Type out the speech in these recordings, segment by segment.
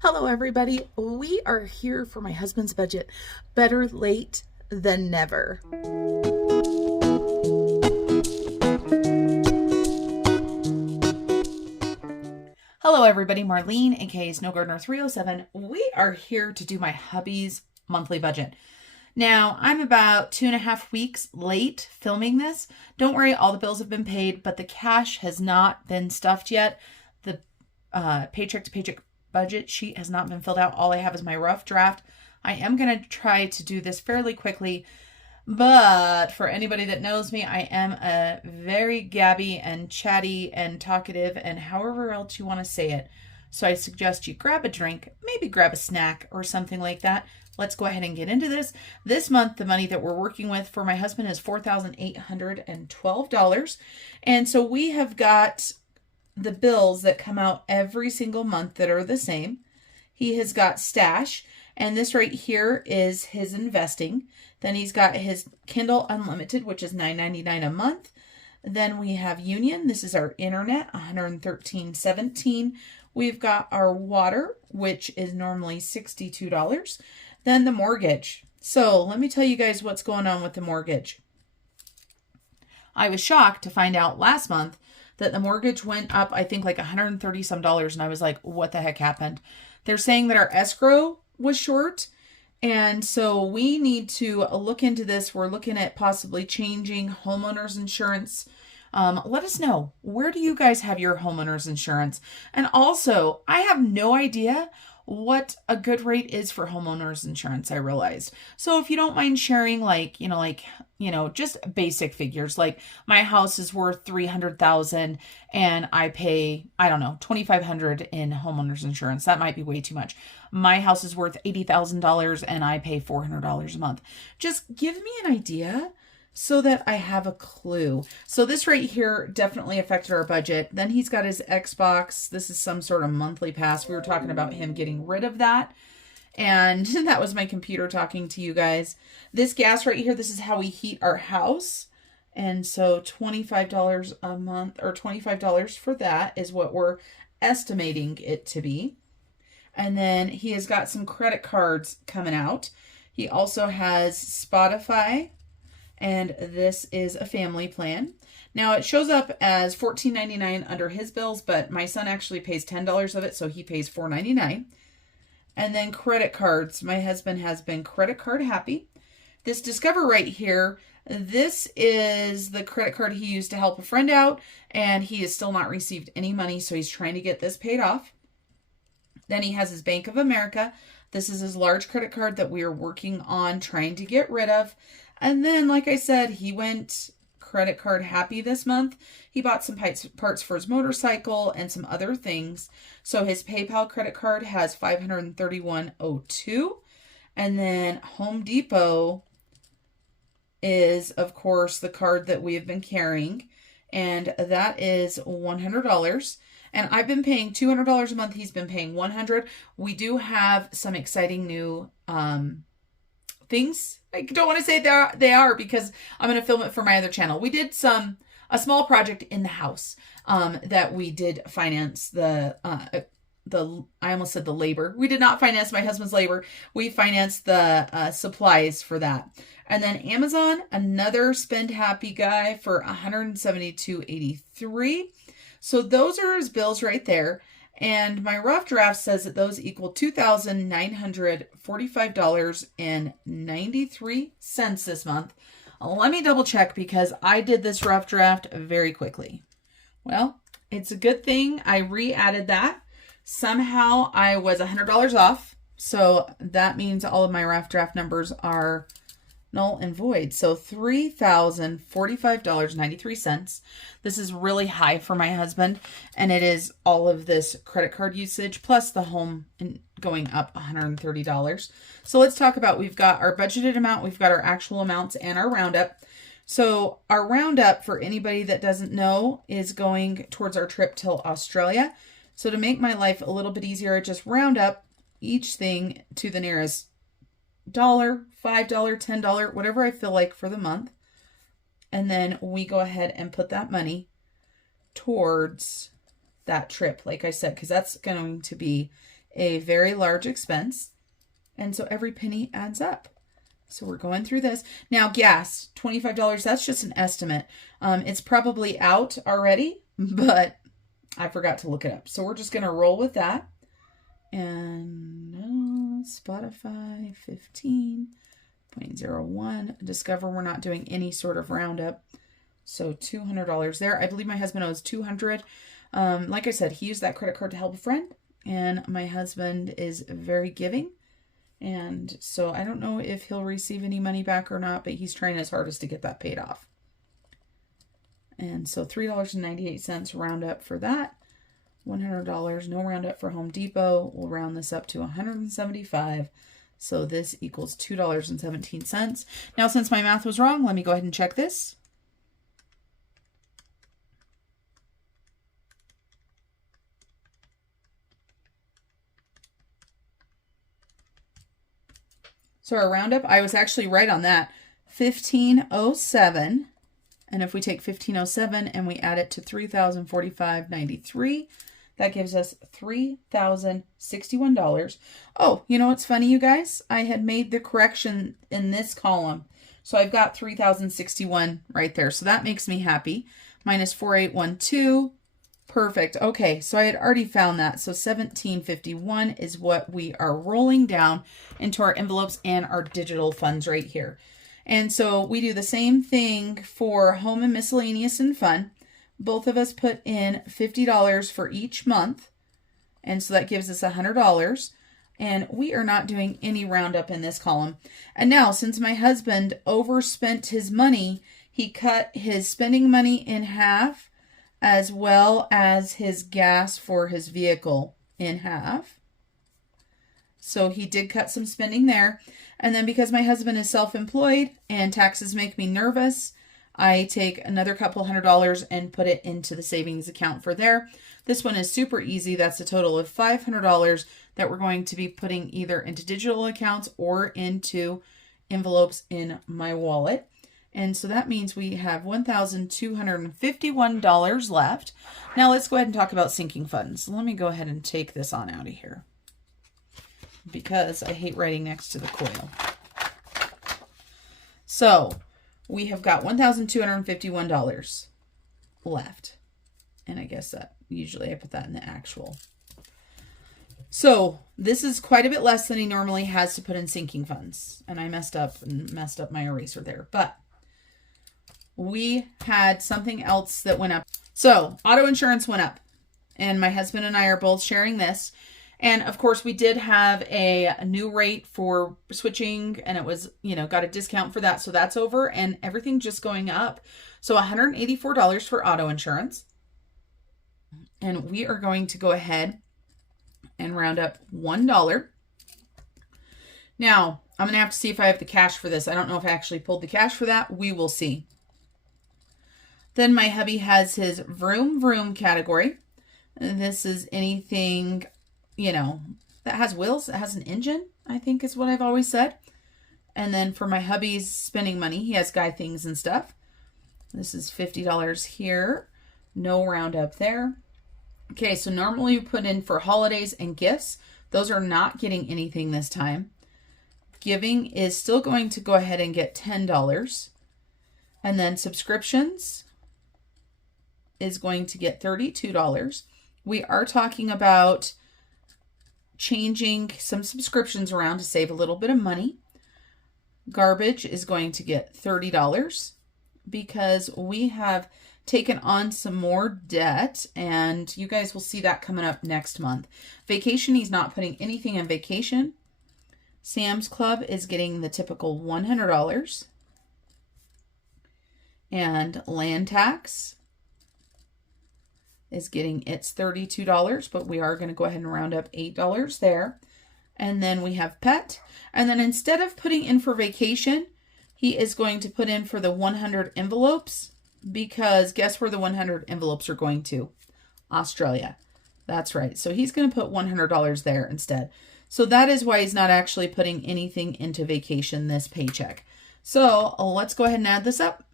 Hello, everybody. We are here for my husband's budget. Better late than never. Hello, everybody. Marlene, aka Snow Gardener 307. We are here to do my hubby's monthly budget. Now, I'm about 2.5 weeks late filming this. Don't worry, all the bills have been paid, but the cash has not been stuffed yet. The paycheck to paycheck budget sheet has not been filled out. All I have is my rough draft. I am going to try to do this fairly quickly, but for anybody that knows me, I am a very gabby and chatty and talkative and however else you want to say it. So I suggest you grab a drink, maybe grab a snack or something like that. Let's go ahead and get into this. This month, the money that we're working with for my husband is $4,812. And so we have got the bills that come out every single month that are the same. He has got stash, and this right here is his investing. Then he's got his Kindle Unlimited, which is $9.99 a month. Then we have Union. This is our internet, $113.17. We've got our water, which is normally $62. Then the mortgage. So let me tell you guys what's going on with the mortgage. I was shocked to find out last month that the mortgage went up, I think like $130 some, and I was like, what the heck happened? They're saying that our escrow was short, and so we need to look into this. We're looking at possibly changing homeowners insurance. Let us know, where do you guys have your homeowners insurance? And also, I have no idea what a good rate is for homeowners insurance, I realized. So if you don't mind sharing, just basic figures, like my house is worth $300,000 and I pay, I don't know, $2,500 in homeowners insurance. That might be way too much. My house is worth $80,000 and I pay $400 a month. Just give me an idea so that I have a clue. So this right here definitely affected our budget. Then he's got his Xbox. This is some sort of monthly pass. We were talking about him getting rid of that. And that was my computer talking to you guys. This gas right here, this is how we heat our house. And so $25 a month, or $25 for that is what we're estimating it to be. And then he has got some credit cards coming out. He also has Spotify. And this is a family plan. Now it shows up as $14.99 under his bills, but my son actually pays $10 of it, so he pays $4.99. And then credit cards. My husband has been credit card happy. This Discover right here, this is the credit card he used to help a friend out, and he has still not received any money, so he's trying to get this paid off. Then he has his Bank of America. This is his large credit card that we are working on trying to get rid of. And then, like I said, he went credit card happy this month. He bought some parts for his motorcycle and some other things. So his PayPal credit card has $531.02. And then Home Depot is, of course, the card that we have been carrying. And that is $100. And I've been paying $200 a month. He's been paying $100. We do have some exciting new things. I don't want to say they are because I'm going to film it for my other channel. We did a small project in the house that we did finance I almost said the labor. We did not finance my husband's labor. We financed the supplies for that. And then Amazon, another spend happy guy for $172.83. So those are his bills right there. And my rough draft says that those equal $2,945.93 this month. Let me double check because I did this rough draft very quickly. Well, it's a good thing I re-added that. Somehow I was $100 off. So that means all of my rough draft numbers are null and void. So $3,045.93. This is really high for my husband, and it is all of this credit card usage plus the home going up $130. So let's talk about, we've got our budgeted amount, we've got our actual amounts, and our roundup. So our roundup, for anybody that doesn't know, is going towards our trip to Australia. So to make my life a little bit easier, I just round up each thing to the nearest $1, $5, $10, whatever I feel like for the month. And then we go ahead and put that money towards that trip, like I said, because that's going to be a very large expense. And so every penny adds up. So we're going through this. Now, gas, $25, that's just an estimate. It's probably out already, but I forgot to look it up. So we're just going to roll with that. And Spotify, 15.01. Discover we're not doing any sort of roundup. So $200 there. I believe my husband owes $200. Like I said, he used that credit card to help a friend. And my husband is very giving. And so I don't know if he'll receive any money back or not, but he's trying his hardest to get that paid off. And so $3.98 round up for that. $100, no round up for Home Depot. We'll round this up to $175. So this equals $2.17. Now, since my math was wrong, let me go ahead and check this. So our roundup, I was actually right on that. 1507. And if we take 1507 and we add it to 3,045.93, that gives us $3,061. Oh, you know what's funny, you guys? I had made the correction in this column. So I've got 3,061 right there. So that makes me happy. Minus 4812. Perfect. Okay, so I had already found that. So 1751 is what we are rolling down into our envelopes and our digital funds right here. And so we do the same thing for home and miscellaneous and fun. Both of us put in $50 for each month. And so that gives us $100. And we are not doing any roundup in this column. And now, since my husband overspent his money, he cut his spending money in half, as well as his gas for his vehicle in half. So he did cut some spending there. And then because my husband is self-employed and taxes make me nervous, I take another couple $100 and put it into the savings account for there. This one is super easy. That's a total of $500 that we're going to be putting either into digital accounts or into envelopes in my wallet. And so that means we have $1,251 left. Now let's go ahead and talk about sinking funds. Let me go ahead and take this on out of here because I hate writing next to the coil. So we have got $1,251 left. And I guess that usually I put that in the actual. So this is quite a bit less than he normally has to put in sinking funds. And I messed up my eraser there. But we had something else that went up. So auto insurance went up. And my husband and I are both sharing this. And of course, we did have a new rate for switching, and it was, got a discount for that. So that's over, and everything just going up. So $184 for auto insurance. And we are going to go ahead and round up $1. Now, I'm going to have to see if I have the cash for this. I don't know if I actually pulled the cash for that. We will see. Then my hubby has his vroom vroom category. And this is anything, that has wheels, that has an engine, I think is what I've always said. And then for my hubby's spending money, he has guy things and stuff. This is $50 here. No roundup there. Okay, so normally we put in for holidays and gifts. Those are not getting anything this time. Giving is still going to go ahead and get $10. And then subscriptions is going to get $32. We are talking about changing some subscriptions around to save a little bit of money. Garbage is going to get $30 because we have taken on some more debt, and you guys will see that coming up next month. Vacation, he's not putting anything in vacation. Sam's Club is getting the typical $100. And land tax is getting its $32, but we are going to go ahead and round up $8 there. And then we have pet. And then instead of putting in for vacation, he is going to put in for the 100 envelopes, because guess where the 100 envelopes are going to? Australia. That's right. So he's going to put $100 there instead. So that is why he's not actually putting anything into vacation this paycheck. So let's go ahead and add this up.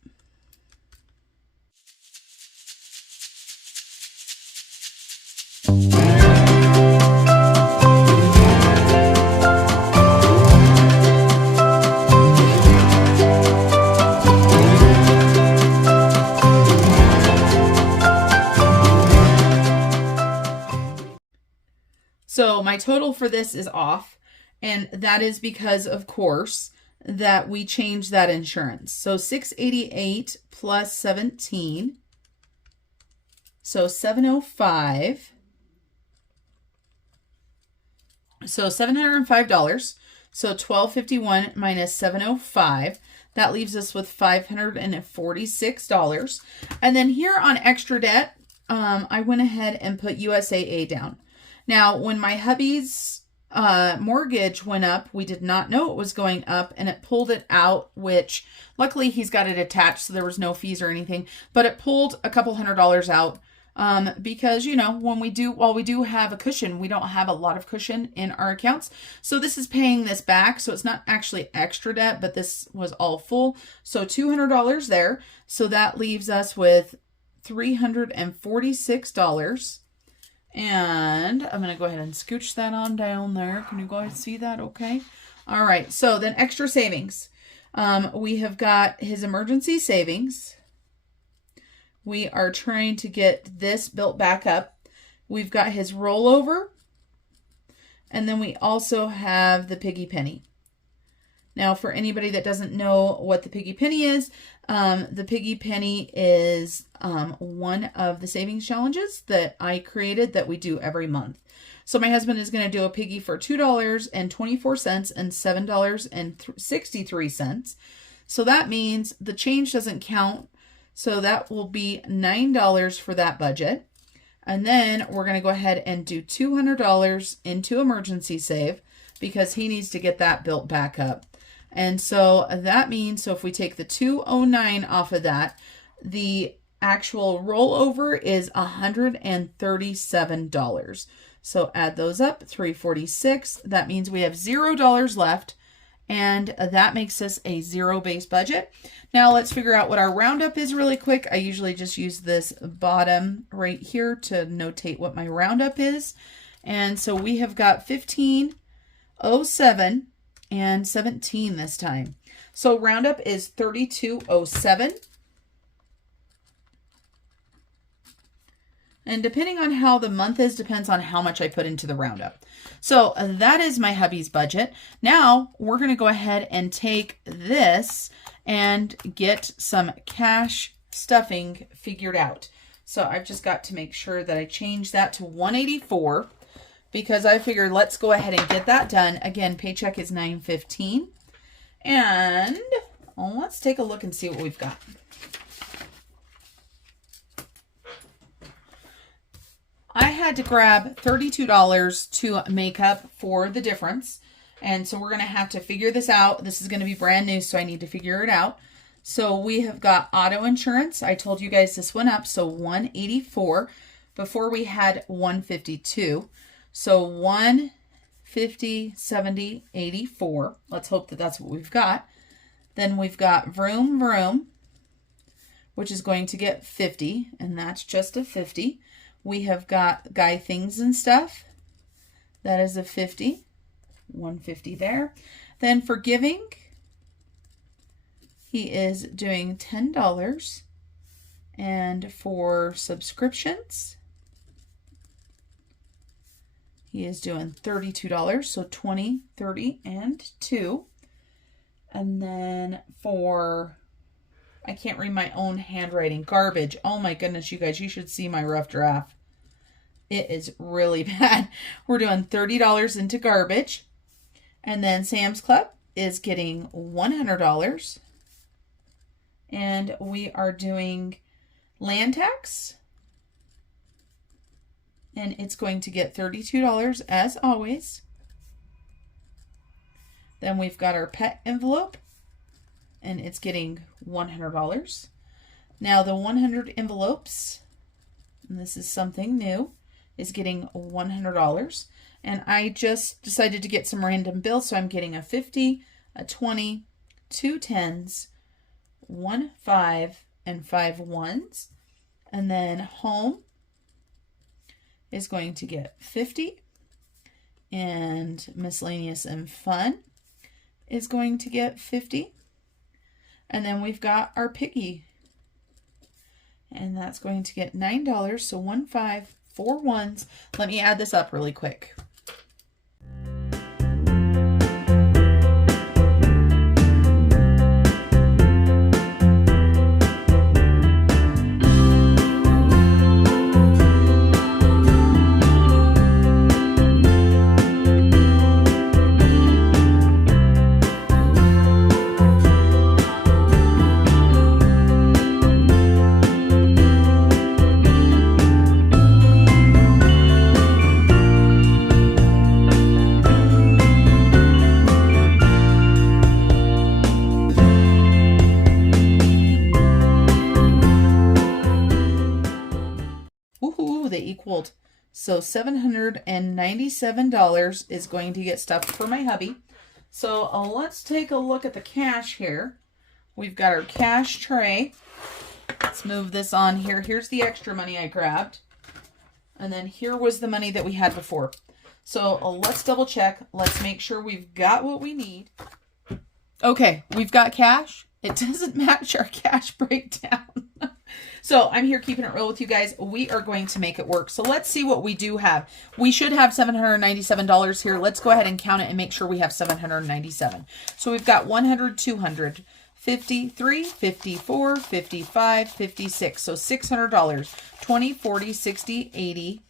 my total for this is off, and that is because, of course, that we changed that insurance. So $688 plus 17, so $705. So $705. So $1,251 minus $705. That leaves us with $546. And then here on extra debt, I went ahead and put USAA down. Now, when my hubby's mortgage went up, we did not know it was going up, and it pulled it out, which luckily he's got it attached, so there was no fees or anything, but it pulled a couple $100 out. Because, you know, while we do have a cushion, we don't have a lot of cushion in our accounts. So this is paying this back. So it's not actually extra debt, but this was all full. So $200 there. So that leaves us with $346. And I'm going to go ahead and scooch that on down there. Can you guys see that? Okay. All right. So then extra savings. We have got his emergency savings. We are trying to get this built back up. We've got his rollover. And then we also have the piggy penny. Now, for anybody that doesn't know what the piggy penny is, the piggy penny is one of the savings challenges that I created that we do every month. So my husband is going to do a piggy for $2.24 and $7.63. So that means the change doesn't count. So that will be $9 for that budget. And then we're going to go ahead and do $200 into emergency save because he needs to get that built back up. And so that means, so if we take the $209 off of that, the actual rollover is $137. So add those up, $346. That means we have $0 left. And that makes us a zero base budget. Now let's figure out what our roundup is really quick. I usually just use this bottom right here to notate what my roundup is. And so we have got 1507 and 17 this time. So roundup is 3207. And depending on how the month is, depends on how much I put into the roundup. So that is my hubby's budget. Now we're going to go ahead and take this and get some cash stuffing figured out. So I've just got to make sure that I change that to 184 because I figured let's go ahead and get that done. Again, paycheck is $9.15. And let's take a look and see what we've got. I had to grab $32 to make up for the difference. And so we're going to have to figure this out. This is going to be brand new, so I need to figure it out. So we have got auto insurance. I told you guys this went up, so 184. Before we had 152. So 150, 70, 84. Let's hope that that's what we've got. Then we've got vroom vroom, which is going to get 50, and that's just a 50. We have got guy things and stuff. That is a 50. 150 there. Then for giving, he is doing $10. And for subscriptions, he is doing $32. So 20, 30, and 2. And then for, I can't read my own handwriting, garbage. Oh my goodness, you guys, you should see my rough draft. It is really bad. We're doing $30 into garbage. And then Sam's Club is getting $100. And we are doing land tax. And it's going to get $32 as always. Then we've got our pet envelope. And it's getting $100. Now the 100 envelopes, and this is something new, is getting $100. And I just decided to get some random bills, so I'm getting a 50, a 20, 2 10s, 1 5, and 5 1s. And then home is going to get 50. And miscellaneous and fun is going to get 50. And then we've got our piggy. And that's going to get $9. So 1 5, 4 1s. Let me add this up really quick. doubled. So $797 is going to get stuffed for my hubby. So let's take a look at the cash here. We've got our cash tray. Let's move this on here. Here's the extra money I grabbed. And then here was the money that we had before. So let's double check. Let's make sure we've got what we need. Okay, we've got cash. It doesn't match our cash breakdown. So I'm here keeping it real with you guys. We are going to make it work. So let's see what we do have. We should have $797 here. Let's go ahead and count it and make sure we have $797. So we've got 100, 200, 53, 54, 55, 56. So $600. 20, 40, 60, 80,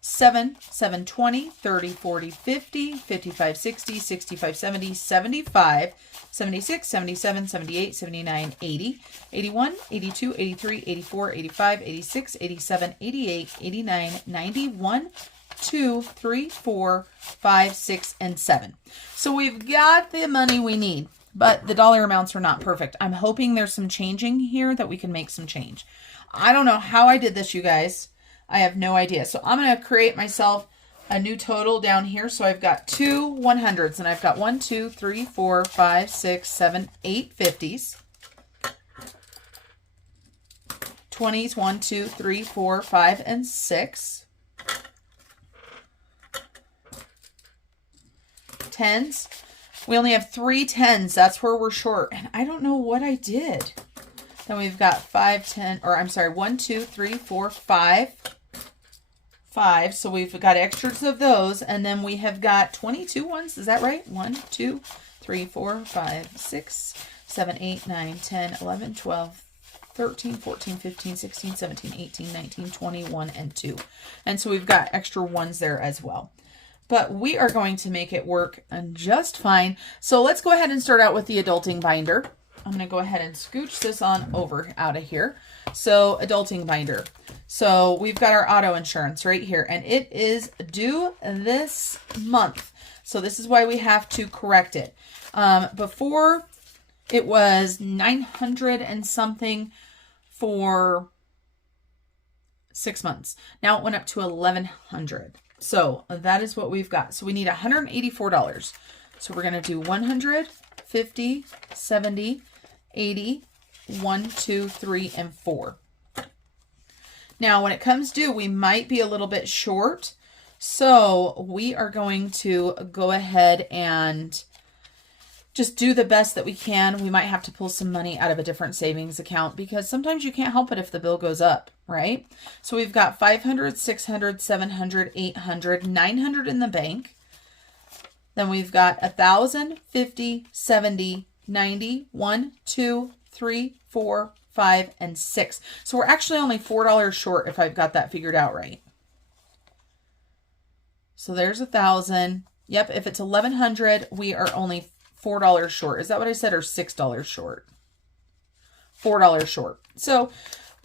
7, 720, 30, 40, 50, 55, 60, 65, 70, 75, 76, 77, 78, 79, 80, 81, 82, 83, 84, 85, 86, 87, 88, 89, 91, 2, 3, 4, 5, 6, and 7. So we've got the money we need, but the dollar amounts are not perfect. I'm hoping there's some changing here that we can make some change. I don't know how I did this, you guys. I have no idea. So I'm going to create myself a new total down here. So I've got two 100s, and I've got 1, 2, 3, 4, 5, 6, 7, 8 50s. 20s, 1, 2, 3, 4, 5, and 6. 10s. We only have 3 10s. That's where we're short. And I don't know what I did. Then we've got 5, 10, or I'm sorry, 1, 2, 3, 4, 5. 5. So we've got extras of those. And then we have got 22 ones. Is that right? 1, 2, 3, 4, 5, 6, 7, 8, 9, 10, 11, 12, 13, 14, 15, 16, 17, 18, 19, 21, and 2. And so we've got extra ones there as well. But we are going to make it work just fine. So let's go ahead and start out with the adulting binder. I'm going to go ahead and scooch this on over out of here. So adulting binder. So we've got our auto insurance right here, and it is due this month. So this is why we have to correct it. Before it was 900 and something for 6 months. Now it went up to 1100. So that is what we've got. So we need $184. So we're going to do 100, 50, 70, 80, 1, 2, 3, and 4. Now, when it comes due, we might be a little bit short. So we are going to go ahead and just do the best that we can. We might have to pull some money out of a different savings account because sometimes you can't help it if the bill goes up, right? So we've got 500, 600, 700, 800, 900 in the bank. Then we've got 1,000, 50, 70, 90, 1, 2, 3, 4, 5, and 6. So we're actually only $4 short if I've got that figured out right. So there's 1,000. Yep, if it's 1,100, we are only $4 short. Is that what I said, or $6 short? $4 short. So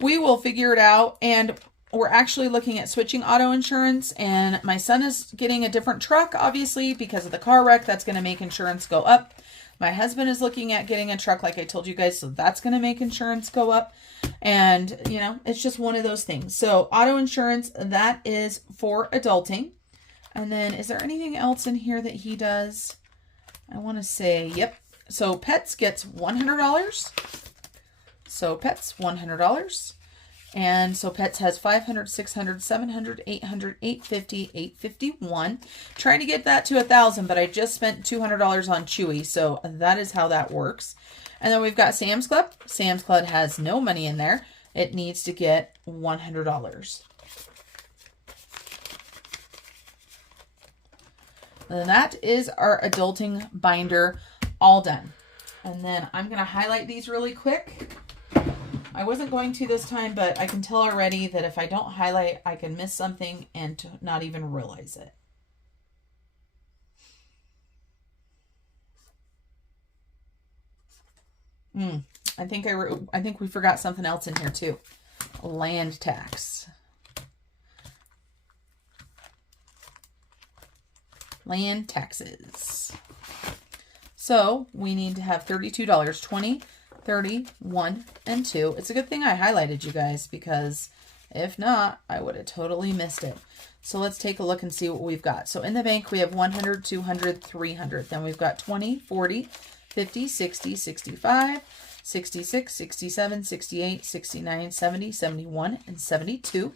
we will figure it out, and we're actually looking at switching auto insurance, and my son is getting a different truck, obviously, because of the car wreck. That's going to make insurance go up. My husband is looking at getting a truck, like I told you guys, so that's going to make insurance go up. And, you know, it's just one of those things. So auto insurance, that is for adulting. And then is there anything else in here that he does? I want to say, yep. So pets gets $100. So pets, $100. And so pets has 500, 600, 700, 800, 850, 851. Trying to get that to 1,000, but I just spent $200 on Chewy. So that is how that works. And then we've got Sam's Club. Sam's Club has no money in there. It needs to get $100. And that is our adulting binder all done. And then I'm going to highlight these really quick. I wasn't going to this time, but I can tell already that if I don't highlight, I can miss something and not even realize it. I think we forgot something else in here too. Land tax. Land taxes. So we need to have $32, 20, 30, 1, and 2. It's a good thing I highlighted, you guys, because If not, I would have totally missed it. So let's take a look and see what we've got. So in the bank, we have 100, 200, 300. Then we've got 20, 40, 50, 60, 65, 66, 67, 68, 69, 70, 71, and 72.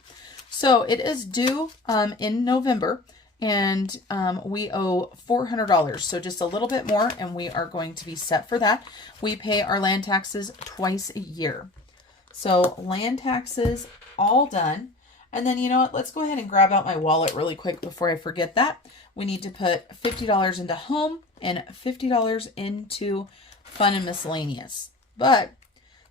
So it is due in November, and we owe $400. So just a little bit more, and we are going to be set for that. We pay our land taxes twice a year. So land taxes all done. And then, you know what, let's go ahead and grab out my wallet really quick before I forget that. We need to put $50 into home and $50 into fun and miscellaneous. But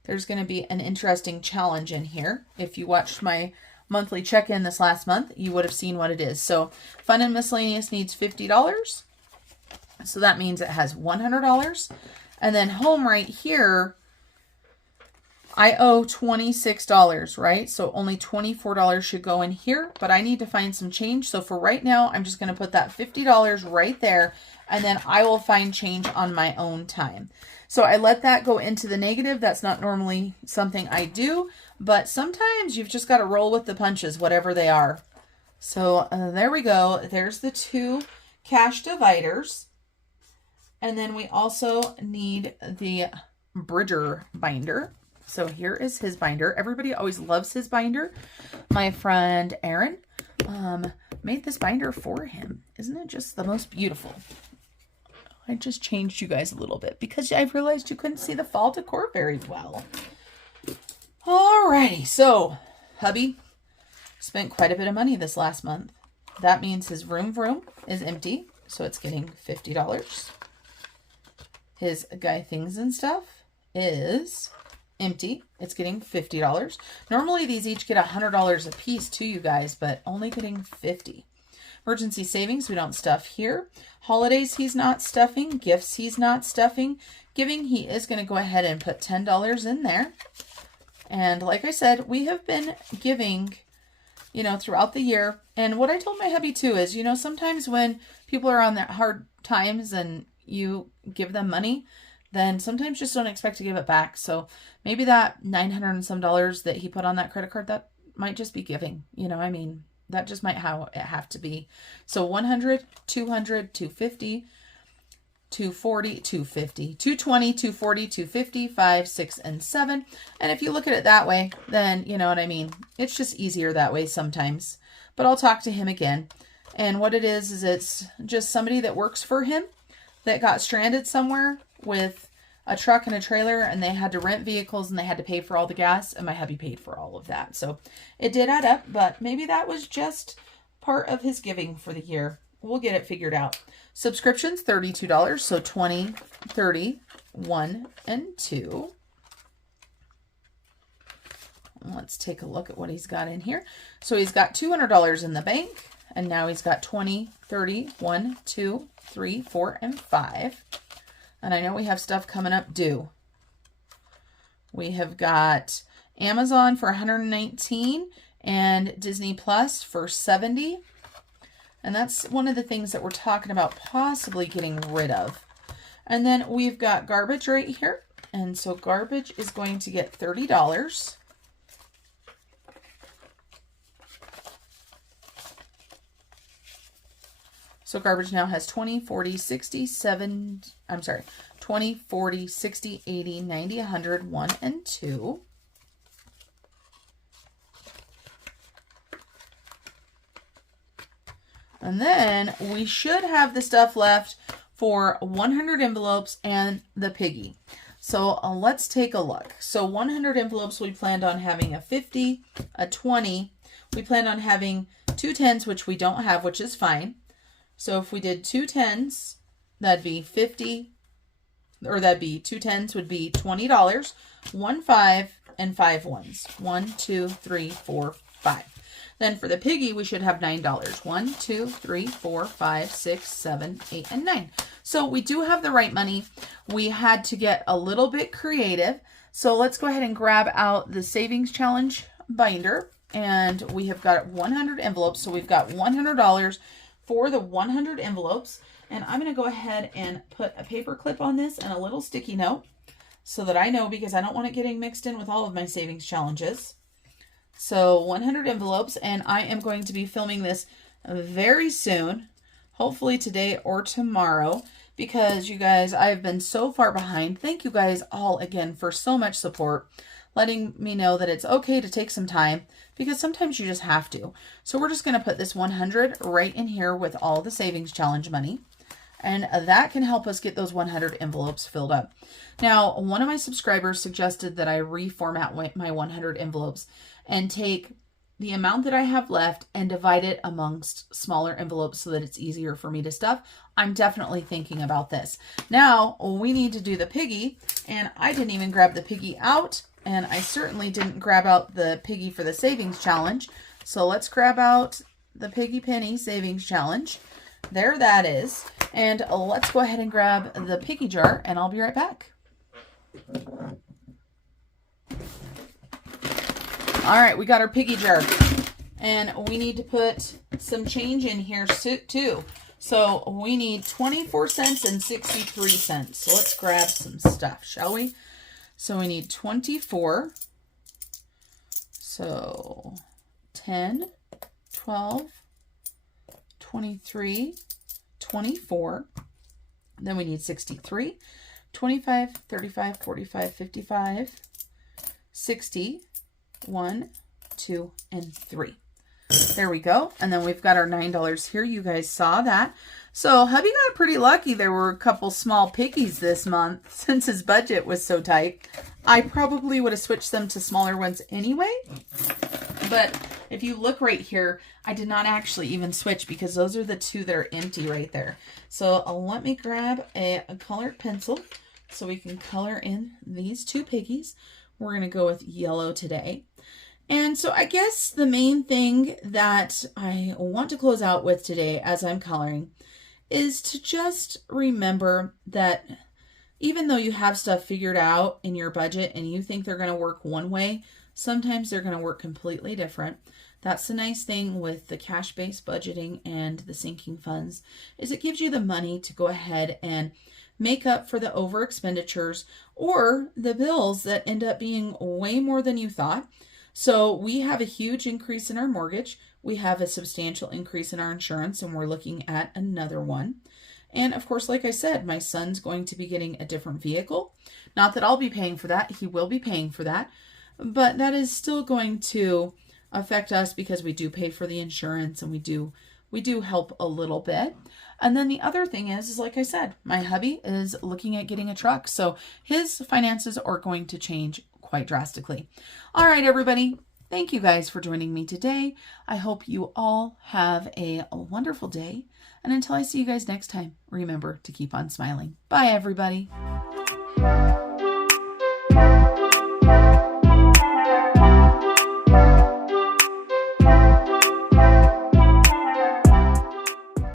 there's going to be an interesting challenge in here. If you watched my monthly check-in this last month, you would have seen what it is. So fun and miscellaneous needs $50. So that means it has $100. And then home right here, I owe $26, right? So only $24 should go in here, but I need to find some change. So for right now, I'm just going to put that $50 right there, and then I will find change on my own time. So I let that go into the negative. That's not normally something I do, but sometimes you've just got to roll with the punches, whatever they are. So there we go. There's the two cash dividers. And then we also need the Bridger binder. So here is his binder. Everybody always loves his binder. My friend Aaron made this binder for him. Isn't it just the most beautiful? I just changed you guys a little bit because I realized you couldn't see the fall decor very well. Alrighty, so hubby spent quite a bit of money this last month. That means his vroom is empty, so it's getting $50. His guy things and stuff is empty. It's getting $50. Normally these each get $100 a piece to you guys, but only getting $50. Emergency savings, we don't stuff here. Holidays, he's not stuffing. Gifts, he's not stuffing. Giving, he is going to go ahead and put $10 in there. And like I said, we have been giving, you know, throughout the year. And what I told my hubby too is, you know, sometimes when people are on that hard times and you give them money, then sometimes just don't expect to give it back. So maybe that $900 and some that he put on that credit card, that might just be giving. You know, I mean, that just might how it have to be. So 100, 200, 250, 240, 250, 220, 240, 250, 5, 6, and 7. And if you look at it that way, then you know what I mean. It's just easier that way sometimes. But I'll talk to him again. And what it is it's just somebody that works for him that got stranded somewhere with a truck and a trailer, and they had to rent vehicles and they had to pay for all the gas, and my hubby paid for all of that. So it did add up, but maybe that was just part of his giving for the year. We'll get it figured out. Subscriptions, $32. So 20, 30, 1, and 2. Let's take a look at what he's got in here. So he's got $200 in the bank, and now he's got 20, 30, 1, 2, 3, 4, and 5. And I know we have stuff coming up due. We have got Amazon for $119 and Disney Plus for $70. And that's one of the things that we're talking about possibly getting rid of. And then we've got garbage right here. And so garbage is going to get $30. So garbage now has 20, 40, 60, 20, 40, 60, 80, 90, 100, 1, and 2. And then we should have the stuff left for 100 envelopes and the piggy. So let's take a look. So 100 envelopes, we planned on having a 50, a 20. We planned on having 2 10s, which we don't have, which is fine. So if we did 2 10s, that'd be 50, or that'd be 2 10s would be $20, 1 5, and 5 1s. 1, 2, 3, 4, 5. Then for the piggy, we should have $9. 1, 2, 3, 4, 5, 6, 7, 8, and 9. So we do have the right money. We had to get a little bit creative. So let's go ahead and grab out the Savings Challenge binder. And we have got 100 envelopes. So we've got $100 for the 100 envelopes. And I'm going to go ahead and put a paper clip on this and a little sticky note so that I know, because I don't want it getting mixed in with all of my savings challenges. So 100 envelopes, and I am going to be filming this very soon, hopefully today or tomorrow, because you guys, I've been so far behind. Thank you guys all again for so much support, letting me know that it's okay to take some time, because sometimes you just have to. So we're just going to put this 100 right in here with all the savings challenge money. And that can help us get those 100 envelopes filled up. Now, one of my subscribers suggested that I reformat my 100 envelopes and take the amount that I have left and divide it amongst smaller envelopes so that it's easier for me to stuff. I'm definitely thinking about this. Now, we need to do the piggy, and I didn't even grab the piggy out, and I certainly didn't grab out the piggy for the savings challenge. So let's grab out the piggy penny savings challenge. There that is. And let's go ahead and grab the piggy jar, and I'll be right back. All right, we got our piggy jar, and we need to put some change in here too. So we need 24 cents and 63 cents. So let's grab some stuff, shall we? So we need 24. So 10, 12, 23, 24. Then we need 63, 25, 35, 45, 55, 60, 1, 2, and 3. There we go. And then we've got our $9 here. You guys saw that. So hubby got pretty lucky. There were a couple small piggies this month since his budget was so tight. I probably would have switched them to smaller ones anyway. But if you look right here, I did not actually even switch because those are the two that are empty right there. So let me grab a colored pencil so we can color in these two piggies. We're going to go with yellow today. And so I guess the main thing that I want to close out with today as I'm coloring is to just remember that even though you have stuff figured out in your budget and you think they're going to work one way, sometimes they're going to work completely different. That's the nice thing with the cash-based budgeting and the sinking funds, is it gives you the money to go ahead and make up for the over expenditures or the bills that end up being way more than you thought. So we have a huge increase in our mortgage. We have a substantial increase in our insurance, and we're looking at another one. And of course, like I said, my son's going to be getting a different vehicle. Not that I'll be paying for that. He will be paying for that. But that is still going to affect us because we do pay for the insurance, and we do help a little bit. And then the other thing is like I said, my hubby is looking at getting a truck. So his finances are going to change quite drastically. All right, everybody. Thank you guys for joining me today. I hope you all have a wonderful day. And until I see you guys next time, remember to keep on smiling. Bye, everybody.